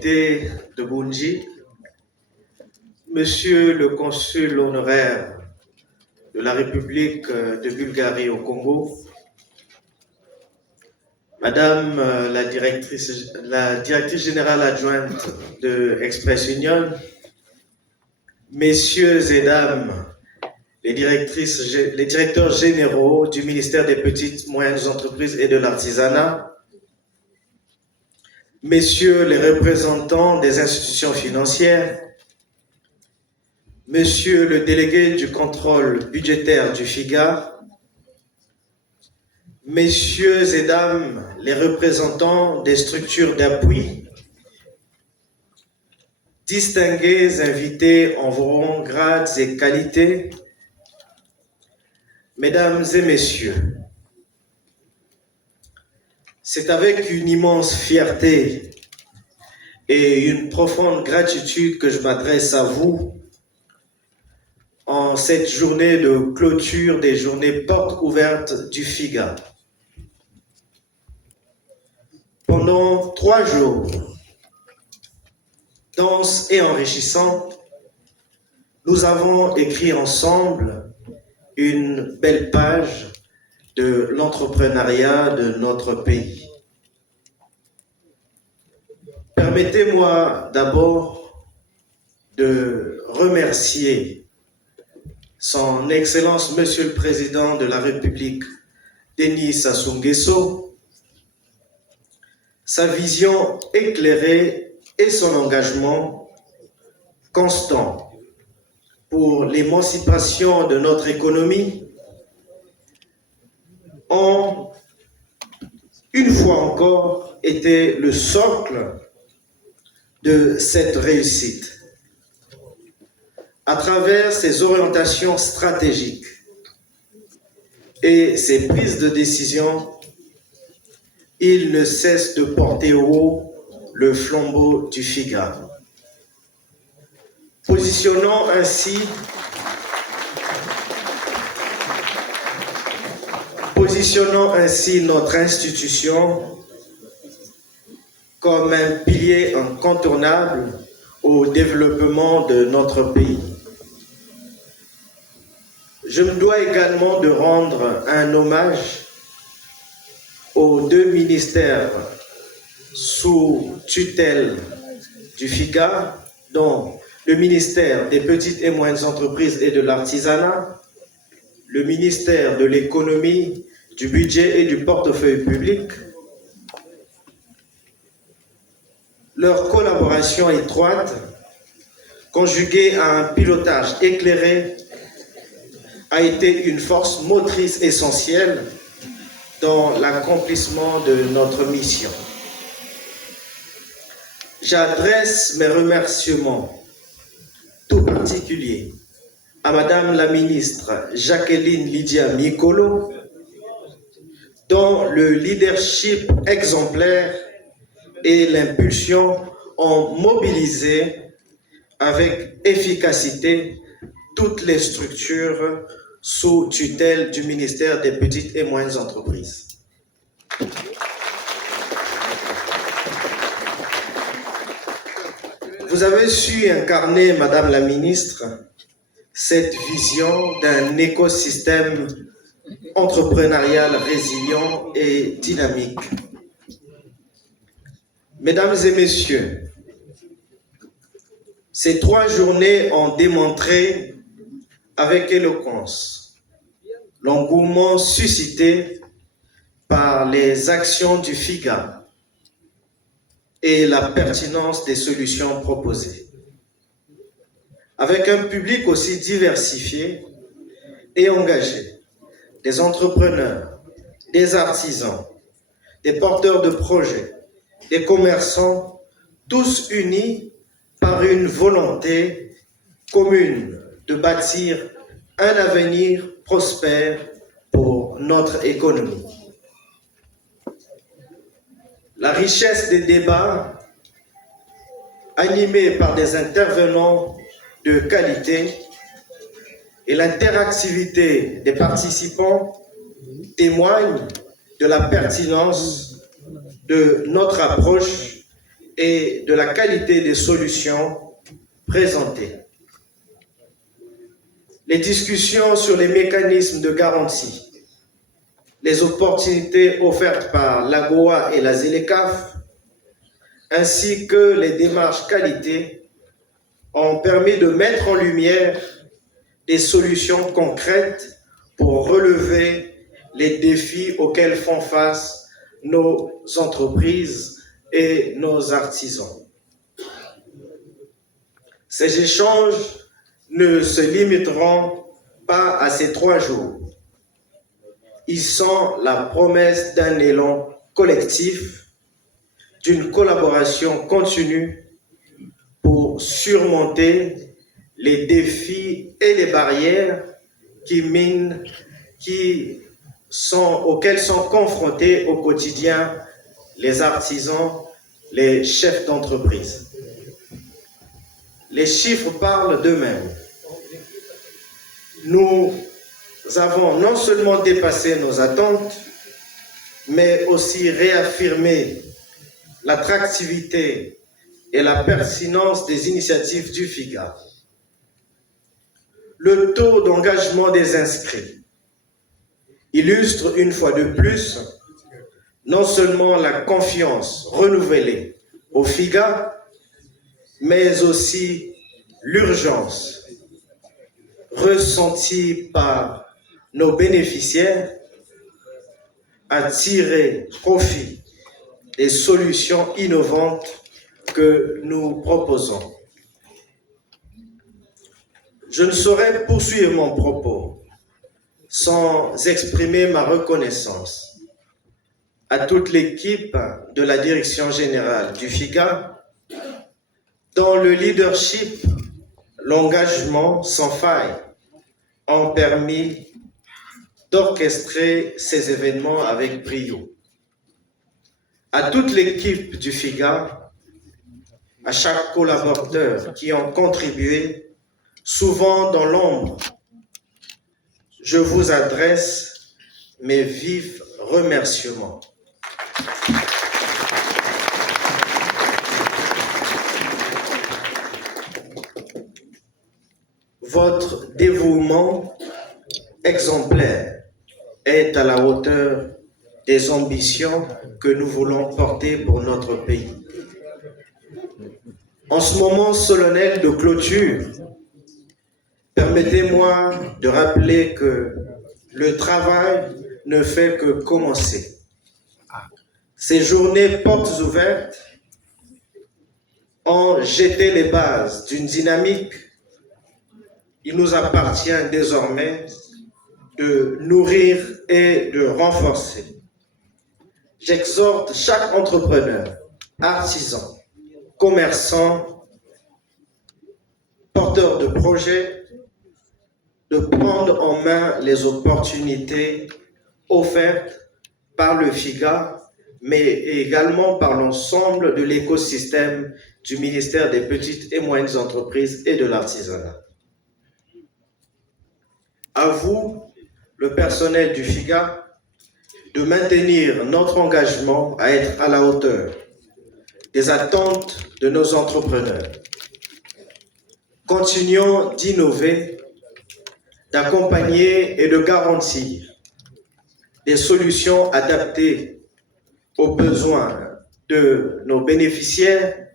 député de Boundji, Monsieur le consul honoraire de la République de Bulgarie au Congo, Madame la directrice générale adjointe de Express Union, Messieurs et Dames les directeurs généraux du ministère des Petites et Moyennes Entreprises et de l'Artisanat, Messieurs les représentants des institutions financières, Monsieur le délégué du contrôle budgétaire du FIGA, Messieurs et Dames les représentants des structures d'appui, distingués invités en vos rangs, grades et qualités, Mesdames et Messieurs, c'est avec une immense fierté et une profonde gratitude que je m'adresse à vous en cette journée de clôture des journées portes ouvertes du FIGA. Pendant 3 jours, denses et enrichissants, nous avons écrit ensemble une belle page de l'entrepreneuriat de notre pays. Permettez-moi d'abord de remercier Son Excellence Monsieur le Président de la République, Denis Sassou Nguesso, sa vision éclairée et son engagement constant pour l'émancipation de notre économie ont, une fois encore, été le socle de cette réussite. À travers ses orientations stratégiques et ses prises de décision, il ne cesse de porter haut le flambeau du FIGA, positionnant ainsi notre institution comme un pilier incontournable au développement de notre pays. Je me dois également de rendre un hommage aux 2 ministères sous tutelle du FIGA, dont le ministère des Petites et Moyennes Entreprises et de l'Artisanat, le ministère de l'Économie, du Budget et du Portefeuille public. Leur collaboration étroite, conjuguée à un pilotage éclairé, a été une force motrice essentielle dans l'accomplissement de notre mission. J'adresse mes remerciements tout particuliers à Madame la ministre Jacqueline Lydia Mikolo, dont le leadership exemplaire et l'impulsion ont mobilisé avec efficacité toutes les structures sous tutelle du ministère des Petites et Moyennes Entreprises. Vous avez su incarner, Madame la ministre, cette vision d'un écosystème entrepreneurial résilient et dynamique. Mesdames et Messieurs, ces 3 journées ont démontré avec éloquence l'engouement suscité par les actions du FIGA et la pertinence des solutions proposées. Avec un public aussi diversifié et engagé, des entrepreneurs, des artisans, des porteurs de projets, des commerçants, tous unis par une volonté commune de bâtir un avenir prospère pour notre économie. La richesse des débats, animés par des intervenants de qualité, et l'interactivité des participants témoignent de la pertinence de notre approche et de la qualité des solutions présentées. Les discussions sur les mécanismes de garantie, les opportunités offertes par l'AGOA et la ZLECAf, ainsi que les démarches qualité ont permis de mettre en lumière des solutions concrètes pour relever les défis auxquels font face nos entreprises et nos artisans. Ces échanges ne se limiteront pas à ces 3 jours. Ils sont la promesse d'un élan collectif, d'une collaboration continue pour surmonter les défis et les barrières auxquels sont confrontés au quotidien les artisans, les chefs d'entreprise. Les chiffres parlent d'eux-mêmes. Nous avons non seulement dépassé nos attentes, mais aussi réaffirmé l'attractivité et la pertinence des initiatives du FIGA. Le taux d'engagement des inscrits illustre une fois de plus non seulement la confiance renouvelée au FIGA, mais aussi l'urgence ressentie par nos bénéficiaires à tirer profit des solutions innovantes que nous proposons. Je ne saurais poursuivre mon propos sans exprimer ma reconnaissance à toute l'équipe de la Direction générale du FIGA, dont le leadership, l'engagement sans faille ont permis d'orchestrer ces événements avec brio. À toute l'équipe du FIGA, à chaque collaborateur qui ont contribué, souvent dans l'ombre, je vous adresse mes vifs remerciements. Votre dévouement exemplaire est à la hauteur des ambitions que nous voulons porter pour notre pays. En ce moment solennel de clôture, permettez-moi de rappeler que le travail ne fait que commencer. Ces journées portes ouvertes ont jeté les bases d'une dynamique. Il nous appartient désormais de nourrir et de renforcer. J'exhorte chaque entrepreneur, artisan, commerçant, porteur de projets, de prendre en main les opportunités offertes par le FIGA, mais également par l'ensemble de l'écosystème du ministère des Petites et Moyennes Entreprises et de l'Artisanat. À vous, le personnel du FIGA, de maintenir notre engagement à être à la hauteur des attentes de nos entrepreneurs. Continuons d'innover, d'accompagner et de garantir des solutions adaptées aux besoins de nos bénéficiaires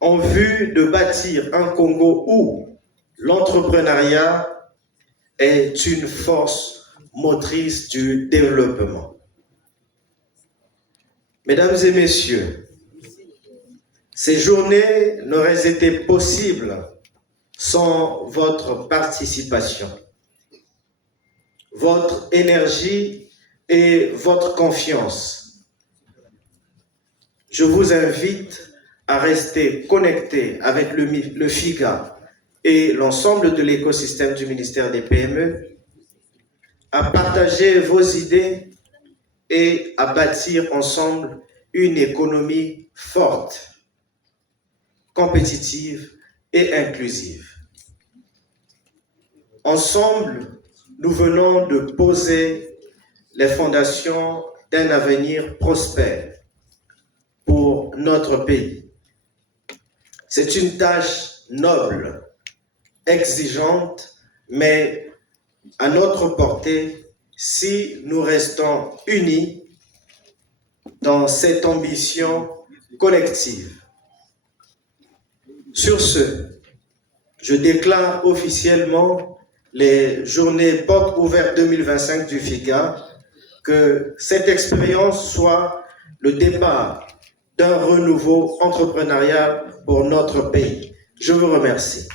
en vue de bâtir un Congo où l'entrepreneuriat est une force motrice du développement. Mesdames et messieurs, ces journées n'auraient été possibles sans votre participation, votre énergie et votre confiance. Je vous invite à rester connectés avec le FIGA et l'ensemble de l'écosystème du ministère des PME, à partager vos idées et à bâtir ensemble une économie forte, compétitive et inclusive. Ensemble, nous venons de poser les fondations d'un avenir prospère pour notre pays. C'est une tâche noble, exigeante, mais à notre portée si nous restons unis dans cette ambition collective. Sur ce, je déclare officiellement les journées portes ouvertes 2025 du FIGA, que cette expérience soit le départ d'un renouveau entrepreneurial pour notre pays. Je vous remercie.